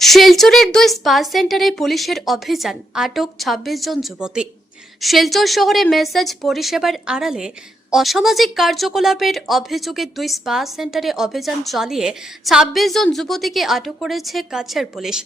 শিলচরের 2 স্পা সেন্টারে পুলিশের অভিযান, আটক 26 জন যুবতী। শিলচর শহরে মেসেজ পরিষেবার আড়ালে অসামাজিক কার্যকলাপের অভিযোগে 2 স্পা সেন্টারে অভিযান চালিয়ে 26 জন যুবতীকে আটক করেছে কাছাড় পুলিশ।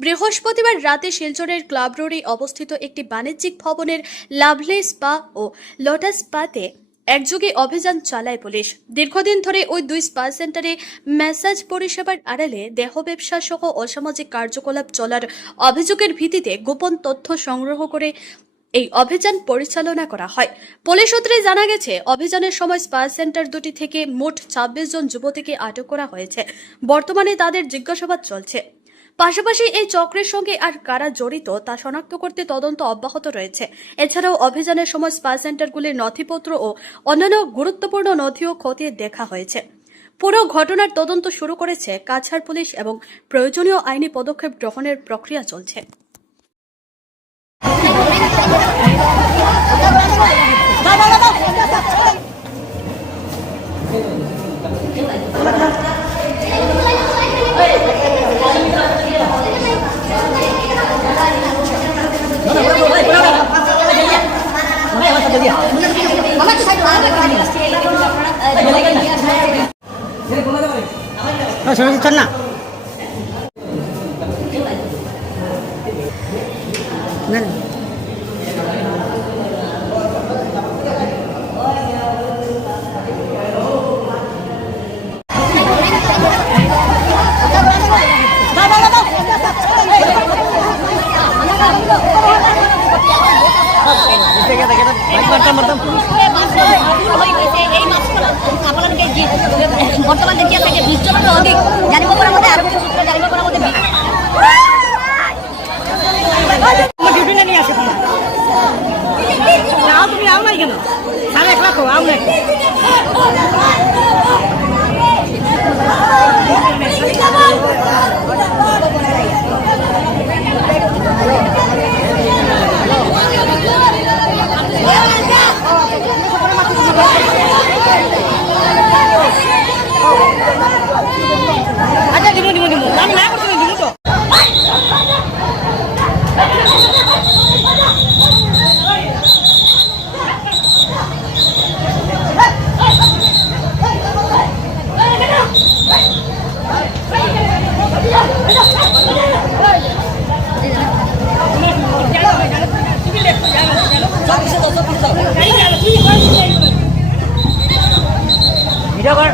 বৃহস্পতিবার রাতে শিলচরের ক্লাব রোডে অবস্থিত একটি বাণিজ্যিক ভবনের লাভলি স্পা ও লোটাস স্পাতে একযোগে অভিযান চালায় পুলিশ। দীর্ঘদিন ধরে ওই 2 স্পা সেন্টারে ম্যাসাজ পরিষেবার আড়ালে দেহ ব্যবসা সহ অসামাজিক কার্যকলাপ চলার অভিযোগের ভিত্তিতে গোপন তথ্য সংগ্রহ করে এই অভিযান পরিচালনা করা হয়। পুলিশ সূত্রে জানা গেছে, অভিযানের সময় স্পা সেন্টার দুটি থেকে মোট 26 জন যুবতীকে আটক করা হয়েছে। বর্তমানে তাদের জিজ্ঞাসাবাদ চলছে। পাশাপাশি এই চক্রের সঙ্গে আর কারা জড়িত তা শনাক্ত করতে তদন্ত অব্যাহত রয়েছে। এছাড়াও অভিযানের সময় স্পা সেন্টারগুলির নথিপত্র ও অন্যান্য গুরুত্বপূর্ণ নথিও খতিয়ে দেখা হয়েছে। পুরো ঘটনার তদন্ত শুরু করেছে কাছাড় পুলিশ এবং প্রয়োজনীয় আইনি পদক্ষেপ গ্রহণের প্রক্রিয়া চলছে। না বর্তমান দেখিয়া থাকে 20 জনের অধিক জানিব করার মধ্যে আরো কিছু সূত্র জানিব করার মধ্যে ডিউটি নিয়ে আসে তুমি আও নাই কেন সাড়ে 1 লাখ আও নাই আচ্ছা দিব আমি না করতে দিব তো ভিডিও কর